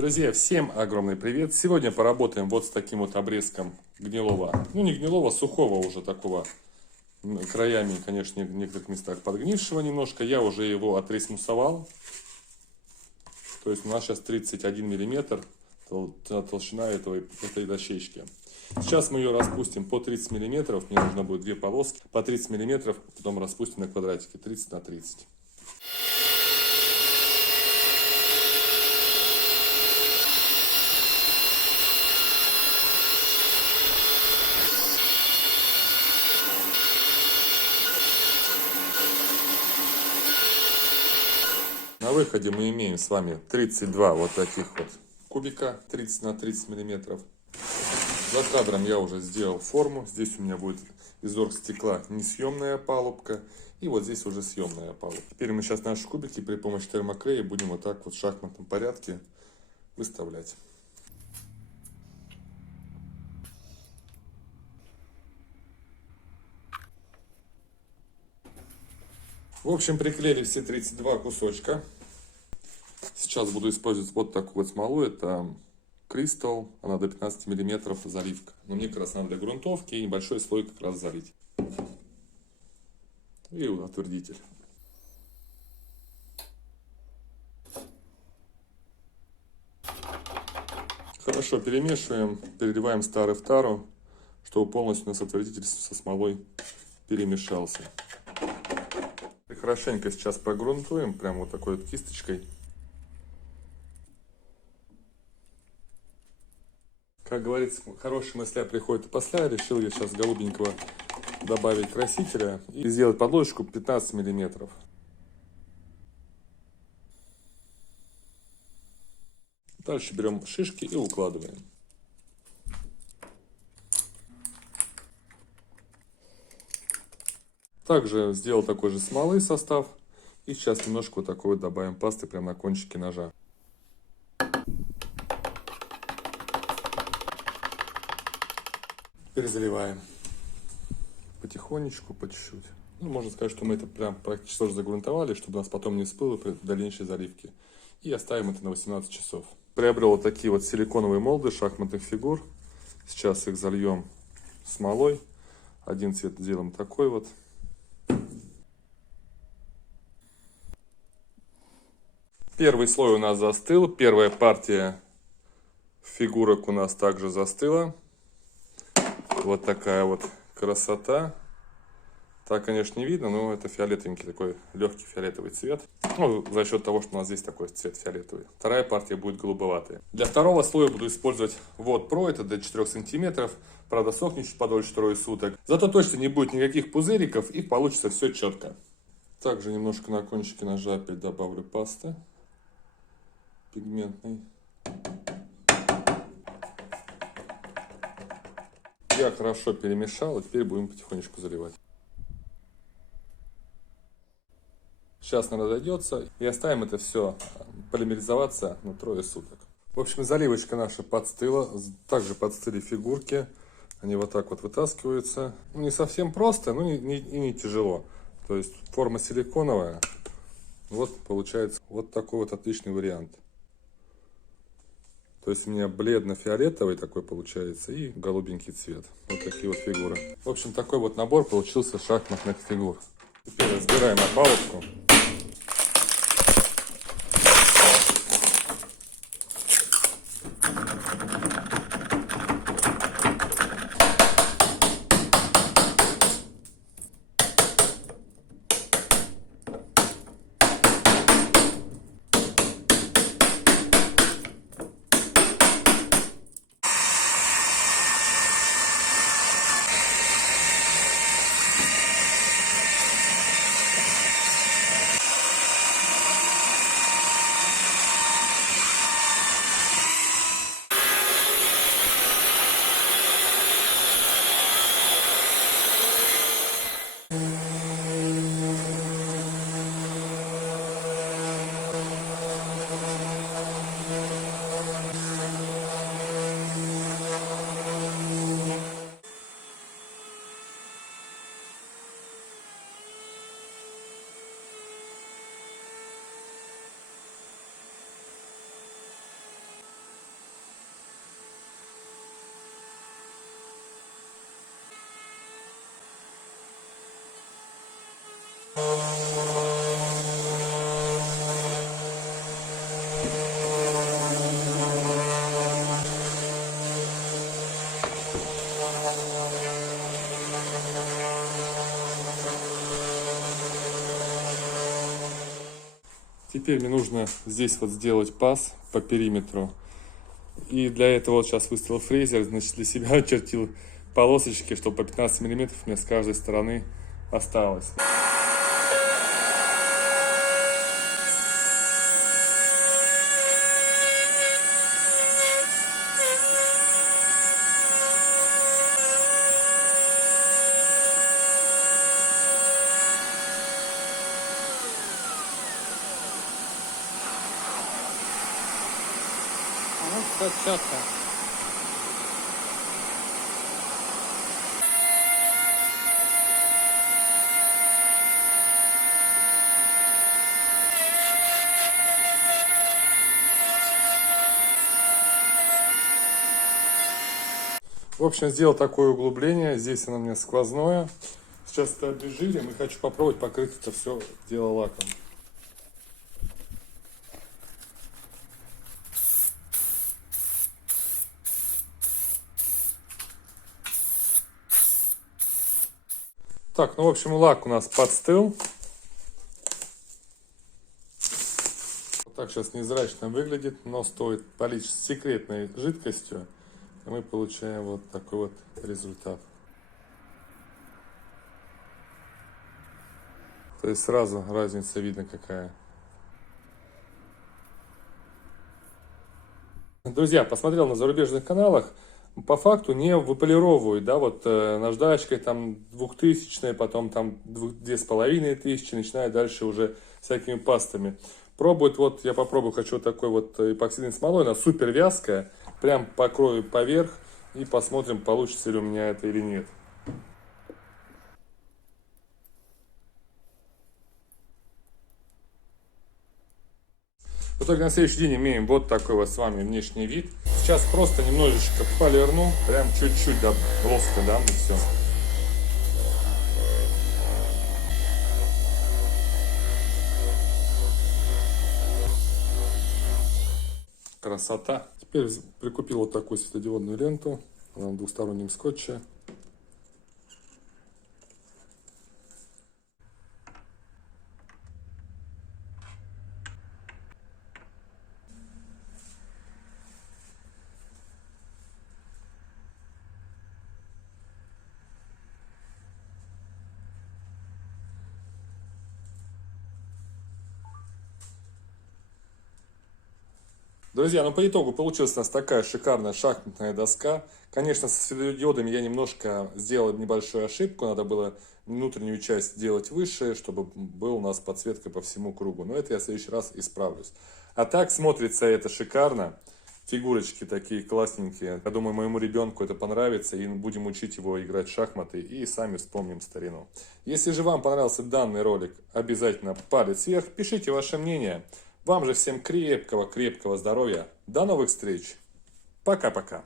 Друзья, всем огромный привет! Сегодня поработаем вот с таким вот обрезком гнилого, ну не гнилого, сухого уже такого, краями, конечно, в некоторых местах подгнившего немножко. Я уже его отресмусовал, то есть у нас сейчас 31 миллиметр толщина этой дощечки. Сейчас мы ее распустим по 30 миллиметров, мне нужно будет две полоски, по 30 миллиметров, потом распустим на квадратике 30 на 30. На выходе мы имеем с вами 32 вот таких вот кубика, 30 на 30 миллиметров. За кадром я уже сделал форму. Здесь у меня будет из оргстекла несъемная опалубка. И вот здесь уже съемная опалубка. Теперь мы сейчас наши кубики при помощи термоклея будем вот так вот в шахматном порядке выставлять. В общем, приклеили все 32 кусочка. Сейчас буду использовать вот такую вот смолу. Это Crystal, она до 15 миллиметров заливка. Но мне как раз надо для грунтовки и небольшой слой как раз залить. И утвердитель. Хорошо перемешиваем, переливаем старый в тару, чтобы полностью у нас утвердитель со смолой перемешался. И хорошенько сейчас прогрунтуем, прям вот такой вот кисточкой. Как говорится, хорошие мысли приходят и после. Решил я сейчас голубенького добавить красителя и сделать подложечку 15 миллиметров. Дальше берем шишки и укладываем. Также сделал такой же смолы состав. И сейчас немножко вот такой вот добавим пасты прямо на кончике ножа. Теперь заливаем потихонечку, по чуть-чуть. Ну, можно сказать, что мы это прям практически тоже загрунтовали, чтобы у нас потом не всплыло при дальнейшей заливке. И оставим это на 18 часов. Приобрел вот такие вот силиконовые молды шахматных фигур. Сейчас их зальем смолой. Один цвет сделаем такой вот. Первый слой у нас застыл. Первая партия фигурок у нас также застыла. Вот такая вот красота. Так, конечно, не видно, но это фиолетовенький такой легкий фиолетовый цвет. Ну, за счет того, что у нас здесь такой цвет фиолетовый. Вторая партия будет голубоватая. Для второго слоя буду использовать Вот Pro, это до 4 сантиметров. Правда, сохнет чуть подольше, трое суток. Зато точно не будет никаких пузыриков и получится все четко. Также немножко на кончике ножа опять добавлю пасты пигментной. Я хорошо перемешал, и теперь будем потихонечку заливать. Сейчас она разойдется, и оставим это все полимеризоваться на трое суток. В общем, заливочка наша подстыла, также подстыли фигурки. Они вот так вот вытаскиваются. Ну, не совсем просто, но и не тяжело. То есть форма силиконовая. Вот получается вот такой вот отличный вариант. То есть у меня бледно-фиолетовый такой получается и голубенький цвет. Вот такие вот фигуры. В общем, такой вот набор получился шахматных фигур. Теперь разбираем опалубку. Теперь мне нужно здесь вот сделать паз по периметру. И для этого вот сейчас выставил фрезер, значит, для себя очертил полосочки, чтобы по 15 миллиметров мне с каждой стороны осталось. Ну, все четко. В общем, сделал такое углубление. Здесь оно у меня сквозное. Сейчас это обезжирим и хочу попробовать покрыть это все дело лаком. Так, ну в общем лак у нас подстыл. Вот так сейчас незрачно выглядит, но стоит полить секретной жидкостью, и мы получаем вот такой вот результат. То есть сразу разница видно какая. Друзья, посмотрел на зарубежных каналах, по факту не выполировывают, да, вот наждачкой там 2000, потом там 2500, начиная дальше уже всякими пастами. Пробуют, вот я попробую, хочу вот такой вот эпоксидной смолой, она супер вязкая, прям покрою поверх и посмотрим, получится ли у меня это или нет. В итоге на следующий день имеем вот такой вот с вами внешний вид. Сейчас просто немножечко полирну, прям чуть-чуть до блеска, да, и все. Красота. Теперь прикупил вот такую светодиодную ленту на двухстороннем скотче. Друзья, ну по итогу получилась у нас такая шикарная шахматная доска. Конечно, со светодиодами я немножко сделал небольшую ошибку. Надо было внутреннюю часть сделать выше, чтобы был у нас подсветка по всему кругу. Но это я в следующий раз исправлюсь. А так смотрится это шикарно. Фигурочки такие классненькие. Я думаю, моему ребенку это понравится. И будем учить его играть в шахматы. И сами вспомним старину. Если же вам понравился данный ролик, обязательно палец вверх. Пишите ваше мнение. Вам же всем крепкого здоровья. До новых встреч. Пока-пока.